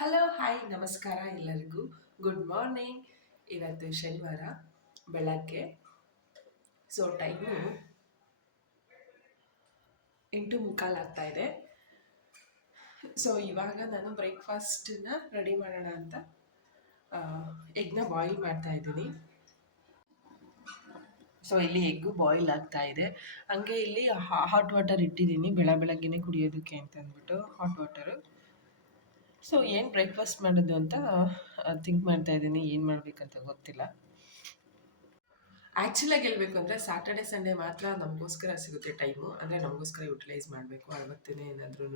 Hello hi ನಮಸ್ಕಾರ ಎಲ್ಲರಿಗೂ. Good morning. ಇವತ್ತು ಶನಿವಾರ ಬೆಳಗ್ಗೆ. ಸೊ ಟೈಮು 8:45 ಆಗ್ತಾ ಇದೆ. ಸೊ ಇವಾಗ ನಾನು ಬ್ರೇಕ್ಫಾಸ್ಟನ್ನ ರೆಡಿ ಮಾಡೋಣ ಅಂತ ಎಗ್ನ ಬಾಯ್ಲ್ ಮಾಡ್ತಾ ಇದ್ದೀನಿ. ಸೊ ಇಲ್ಲಿ ಎಗ್ಗು ಬಾಯ್ಲ್ ಆಗ್ತಾ ಇದೆ. ಹಂಗೆ ಇಲ್ಲಿ ಹಾಟ್ ವಾಟರ್ ಇಟ್ಟಿದ್ದೀನಿ ಬೆಳಗ್ಗೆನೆ ಕುಡಿಯೋದಕ್ಕೆ ಅಂತ ಅಂದ್ಬಿಟ್ಟು ಹಾಟ್ ವಾಟರು. ಸೊ ಏನು ಬ್ರೇಕ್ಫಾಸ್ಟ್ ಮಾಡೋದು ಅಂತ ಥಿಂಕ್ ಮಾಡ್ತಾ ಇದ್ದೀನಿ. ಏನು ಮಾಡಬೇಕಂತ ಗೊತ್ತಿಲ್ಲ. ಆ್ಯಕ್ಚುಲಾಗಿ ಹೇಳ್ಬೇಕು ಅಂದರೆ ಸ್ಯಾಟರ್ಡೆ ಸಂಡೇ ಮಾತ್ರ ನಮಗೋಸ್ಕರ ಸಿಗುತ್ತೆ ಟೈಮು. ಅಂದರೆ ನಮಗೋಸ್ಕರ ಯುಟಿಲೈಸ್ ಮಾಡಬೇಕು. ಅವತ್ತೇ ಏನಾದ್ರೂ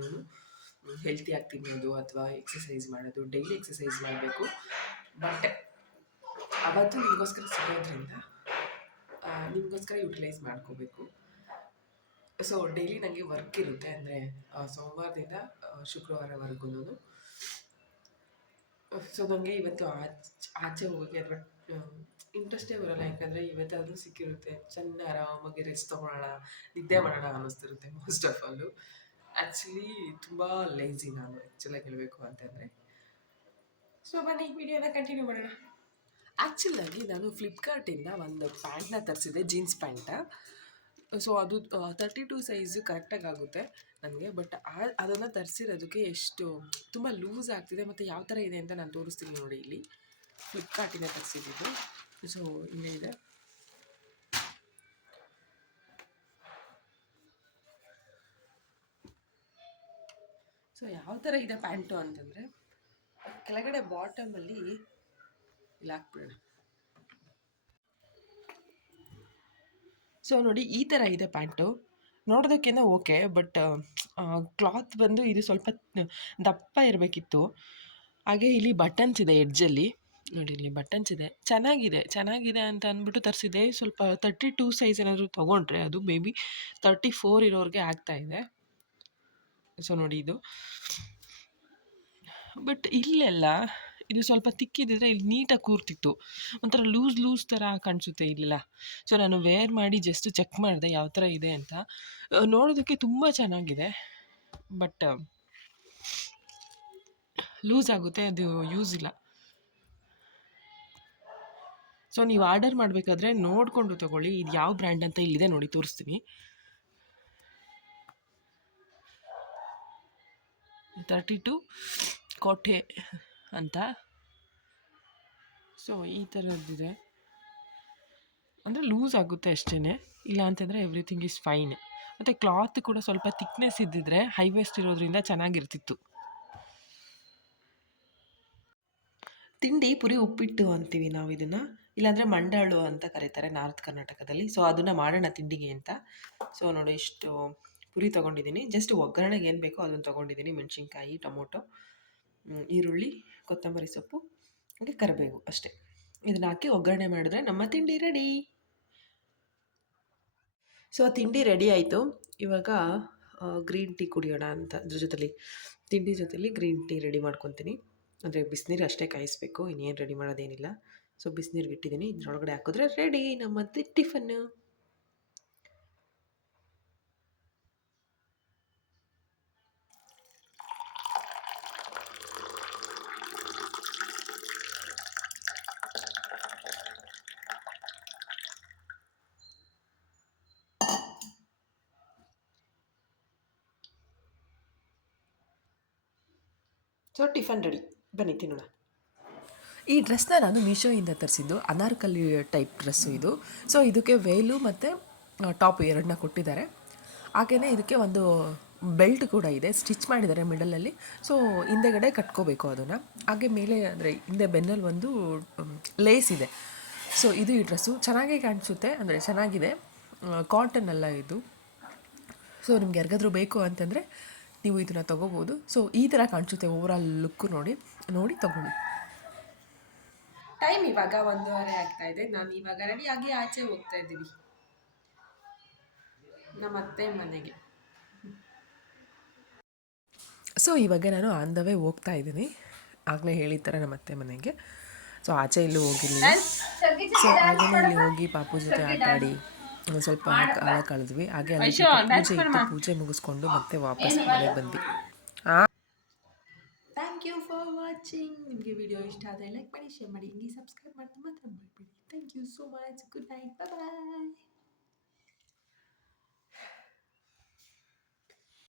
ಹೆಲ್ತಿಯಾಗಿ ತಿನ್ನೋದು ಅಥವಾ ಎಕ್ಸಸೈಸ್ ಮಾಡೋದು, ಡೈಲಿ ಎಕ್ಸಸೈಸ್ ಮಾಡಬೇಕು. ಬಟ್ ಅವತ್ತು ನಿಮಗೋಸ್ಕರ ಸಿಗೋದ್ರಿಂದ ನಿಮಗೋಸ್ಕರ ಯುಟಿಲೈಸ್ ಮಾಡ್ಕೋಬೇಕು. ಸೊ ಡೈಲಿ ನನಗೆ ವರ್ಕ್ ಇರುತ್ತೆ. ಅಂದರೆ ಸೋಮವಾರದಿಂದ ಶುಕ್ರವಾರವರೆಗೂ. ಸೊ ನನಗೆ ಇವತ್ತು ಆಚೆ ಹೋಗೋಕ್ಕೆ ಅಥವಾ ಇಂಟ್ರೆಸ್ಟೇ ಬರೋಲ್ಲ. ಯಾಕಂದರೆ ಇವತ್ತಾದರೂ ಸಿಕ್ಕಿರುತ್ತೆ, ಚೆನ್ನಾಗಿ ಆರಾಮಾಗಿ ರೆಸ್ಟ್ ತೊಗೊಳ್ಳೋಣ, ನಿದ್ದೆ ಮಾಡೋಣ ಅನ್ನಿಸ್ತಿರುತ್ತೆ ಮೋಸ್ಟ್ ಆಫ್ ಆಲು. ಆ್ಯಕ್ಚುಲಿ ತುಂಬ ಲೇಝಿ ನಾನು ಆ್ಯಕ್ಚುಲಾಗಿ ಹೇಳಬೇಕು ಅಂತಂದರೆ. ಸೊ ಬನ್ನಿ ವಿಡಿಯೋನ ಕಂಟಿನ್ಯೂ ಮಾಡೋಣ. ಆ್ಯಕ್ಚುಲಾಗಿ ನಾನು ಫ್ಲಿಪ್ಕಾರ್ಟಿಂದ ಒಂದು ಪ್ಯಾಂಟ್ನ ತರಿಸಿದೆ, ಜೀನ್ಸ್ ಪ್ಯಾಂಟ. ಸೊ ಅದು 32 ಸೈಜು ಕರೆಕ್ಟಾಗಿ ಆಗುತ್ತೆ ನನಗೆ. ಬಟ್ ಅದನ್ನು ತರಿಸಿರೋದಕ್ಕೆ ಎಷ್ಟು ತುಂಬ ಲೂಸ್ ಆಗ್ತಿದೆ ಮತ್ತು ಯಾವ ಥರ ಇದೆ ಅಂತ ನಾನು ತೋರಿಸ್ತೀನಿ ನೋಡಿ. ಇಲ್ಲಿ ಫ್ಲಿಪ್ಕಾರ್ಟಿಂದ ತರಿಸಿದ್ದು. ಸೊ ಇಲ್ಲೇ ಇದೆ. ಸೊ ಯಾವ ಥರ ಇದೆ ಪ್ಯಾಂಟು ಅಂತಂದರೆ, ಕೆಳಗಡೆ ಬಾಟಮಲ್ಲಿ ಇಲ್ಲಿ ಹಾಕ್ಬಿಡೋಣ. ಸೊ ನೋಡಿ ಈ ಥರ ಇದೆ ಪ್ಯಾಂಟು. ನೋಡೋದಕ್ಕೇನೋ ಓಕೆ, ಬಟ್ ಕ್ಲಾತ್ ಬಂದು ಇದು ಸ್ವಲ್ಪ ದಪ್ಪ ಇರಬೇಕಿತ್ತು. ಹಾಗೆ ಇಲ್ಲಿ ಬಟನ್ಸ್ ಇದೆ ಎಡ್ಜಲ್ಲಿ ನೋಡಿ, ಇಲ್ಲಿ ಬಟನ್ಸ್ ಇದೆ. ಚೆನ್ನಾಗಿದೆ ಅಂತ ಅಂದ್ಬಿಟ್ಟು ತರಿಸಿದೆ. ಸ್ವಲ್ಪ 32 ಸೈಜ್ ಏನಾದರೂ ತೊಗೊಂಡ್ರೆ ಅದು ಮೇ ಬಿ 34 ಇರೋರಿಗೆ ಆಗ್ತಾ ಇದೆ. ಸೊ ನೋಡಿ ಇದು. ಬಟ್ ಇಲ್ಲೆಲ್ಲ ಇದು ಸ್ವಲ್ಪ ತಿಕ್ಕಿದ್ರೆ ಇಲ್ಲಿ ನೀಟಾಗಿ ಕೂರ್ತಿತ್ತು. ಒಂಥರ ಲೂಸ್ ಥರ ಕಾಣಿಸುತ್ತೆ ಇಲ್ಲೆಲ್ಲ. ಸೊ ನಾನು ವೇರ್ ಮಾಡಿ ಜಸ್ಟ್ ಚೆಕ್ ಮಾಡಿದೆ ಯಾವ ಥರ ಇದೆ ಅಂತ. ನೋಡೋದಕ್ಕೆ ತುಂಬ ಚೆನ್ನಾಗಿದೆ, ಬಟ್ ಲೂಸ್ ಆಗುತ್ತೆ, ಅದು ಯೂಸ್ ಇಲ್ಲ. ಸೊ ನೀವು ಆರ್ಡರ್ ಮಾಡಬೇಕಾದ್ರೆ ನೋಡಿಕೊಂಡು ತೊಗೊಳ್ಳಿ. ಇದು ಯಾವ ಬ್ರ್ಯಾಂಡ್ ಅಂತ ಇಲ್ಲಿದೆ ನೋಡಿ, ತೋರಿಸ್ತೀನಿ. 32 ಕೋಟೆ ಅಂತ. ಸೊ ಈ ಥರದ್ದಿದೆ. ಅಂದರೆ ಲೂಸ್ ಆಗುತ್ತೆ ಅಷ್ಟೇ, ಇಲ್ಲ ಅಂತಂದರೆ ಎವ್ರಿಥಿಂಗ್ ಈಸ್ ಫೈನ್. ಮತ್ತು ಕ್ಲಾತ್ ಕೂಡ ಸ್ವಲ್ಪ ಥಿಕ್ನೆಸ್ ಇದ್ದಿದ್ರೆ ಹೈ ವೇಸ್ಟ್ ಇರೋದ್ರಿಂದ ಚೆನ್ನಾಗಿರ್ತಿತ್ತು. ತಿಂಡಿ ಪುರಿ ಉಪ್ಪಿಟ್ಟು ಅಂತೀವಿ ನಾವು ಇದನ್ನು, ಇಲ್ಲಾಂದರೆ ಮಂಡಾಳು ಅಂತ ಕರೀತಾರೆ ನಾರ್ತ್ ಕರ್ನಾಟಕದಲ್ಲಿ. ಸೊ ಅದನ್ನು ಮಾಡೋಣ ತಿಂಡಿಗೆ ಅಂತ. ಸೊ ನೋಡಿ ಇಷ್ಟು ಪುರಿ ತೊಗೊಂಡಿದ್ದೀನಿ. ಜಸ್ಟ್ ಒಗ್ಗರಣೆಗೆ ಏನು ಬೇಕೋ ಅದನ್ನು ತೊಗೊಂಡಿದ್ದೀನಿ. ಮೆಣಸಿನ್ಕಾಯಿ, ಟೊಮೊಟೊ, ಈರುಳ್ಳಿ, ಕೊತ್ತಂಬರಿ ಸೊಪ್ಪು, ಹಾಗೆ ಕರಿಬೇವು ಅಷ್ಟೇ. ಇದನ್ನು ಹಾಕಿ ಒಗ್ಗರಣೆ ಮಾಡಿದ್ರೆ ನಮ್ಮ ತಿಂಡಿ ರೆಡಿ. ಸೊ ತಿಂಡಿ ರೆಡಿ ಆಯಿತು. ಇವಾಗ ಗ್ರೀನ್ ಟೀ ಕುಡಿಯೋಣ ಅಂತ. ತಿಂಡಿ ಜೊತೆಲಿ ಗ್ರೀನ್ ಟೀ ರೆಡಿ ಮಾಡ್ಕೊತೀನಿ. ಅಂದರೆ ಬಿಸಿನೀರು ಅಷ್ಟೇ ಕಾಯಿಸ್ಬೇಕು, ಇನ್ನೇನು ರೆಡಿ ಮಾಡೋದೇನಿಲ್ಲ. ಸೊ ಬಿಸಿನೀರಿಗೆ ಇಟ್ಟಿದ್ದೀನಿ. ಇದರೊಳಗಡೆ ಹಾಕಿದ್ರೆ ರೆಡಿ ನಮ್ಮದು ಟಿಫನ್ನು. ಸೊ ಟಿಫನ್ ರೆಡಿ, ಬನ್ನಿ ತಿನ್ನೋಣ. ಈ ಡ್ರೆಸ್ನ ನಾನು ಮೀಶೋಯಿಂದ ತರಿಸಿದ್ದು. ಅನಾರ್ಕಲಿ ಟೈಪ್ ಡ್ರೆಸ್ಸು ಇದು. ಸೊ ಇದಕ್ಕೆ ವೇಲು ಮತ್ತು ಟಾಪ್ ಎರಡನ್ನ ಕೊಟ್ಟಿದ್ದಾರೆ. ಹಾಗೆಯೇ ಇದಕ್ಕೆ ಒಂದು ಬೆಲ್ಟ್ ಕೂಡ ಇದೆ, ಸ್ಟಿಚ್ ಮಾಡಿದ್ದಾರೆ ಮಿಡಲಲ್ಲಿ. ಸೊ ಹಿಂದೆಗಡೆ ಕಟ್ಕೋಬೇಕು ಅದನ್ನು. ಹಾಗೆ ಮೇಲೆ ಅಂದರೆ ಹಿಂದೆ ಬೆನ್ನಲ್ಲಿ ಒಂದು ಲೇಸ್ ಇದೆ. ಸೊ ಇದು ಈ ಡ್ರೆಸ್ಸು ಚೆನ್ನಾಗೇ ಕಾಣಿಸುತ್ತೆ, ಅಂದರೆ ಚೆನ್ನಾಗಿದೆ. ಕಾಟನ್ ಅಲ್ಲ ಇದು. ಸೊ ನಿಮ್ಗೆ ಯಾರಿಗಾದ್ರೂ ಬೇಕು ಅಂತಂದರೆ ನೀವು ಇದನ್ನು ತೊಗೋಬೋದು. ಸೊ ಈ ಥರ ಕಾಣಿಸುತ್ತೆ ಓವರಾಲ್ ಲುಕ್ಕು. ನೋಡಿ ತೊಗೊಳ್ಳಿ. ಟೈಮ್ ಇವಾಗ 1:30 ಆಗ್ತಾ ಇದೆ. ನಾನು ಇವಾಗ ರೆಡಿಯಾಗಿ ಆಚೆ ಹೋಗ್ತಾ ಇದ್ದೀವಿ ನಮ್ಮ ಅತ್ತೆ ಮನೆಗೆ. ಸೊ ಇವಾಗ ನಾನು ಆನ್ ದ ವೇ ಹೋಗ್ತಾ ಇದ್ದೀನಿ. ಆಗಲೇ ಹೇಳಿದ ನಮ್ಮ ಅತ್ತೆ ಮನೆಗೆ. ಸೊ ಆಚೆ ಎಲ್ಲೂ ಹೋಗಿರಲಿಲ್ಲ. ಸೊ ಹಾಗೆಯೇ ಅಲ್ಲಿ ಹೋಗಿ ಪಾಪು ಜೊತೆ ಆಟ ಆಡಿ ಒಂದು ಸ್ವಲ್ಪ ಕಾಲ ಕಳೆದ್ವಿ. ಹಾಗೆ ಅಲ್ಲಿ ಪೂಜೆ ಇತ್ತು, ಪೂಜೆ ಮುಗಿಸ್ಕೊಂಡು ಮತ್ತೆ ವಾಪಸ್ ಮನೆಗೆ ಬಂದ್ವಿ. Thank thank you for watching. ನಿಮಗೆ ವಿಡಿಯೋ ಇಷ್ಟ ಆದರೆ ಲೈಕ್ ಮಾಡಿ, ಶೇರ್ ಮಾಡಿ, ಹಿಂಗೆ ಸಬ್ಸ್ಕ್ರೈಬ್ ಮಾಡೋದು ಮಾತ್ರ ಮಾಡಬೇಡಿ. Thank you so much. Good night. Bye.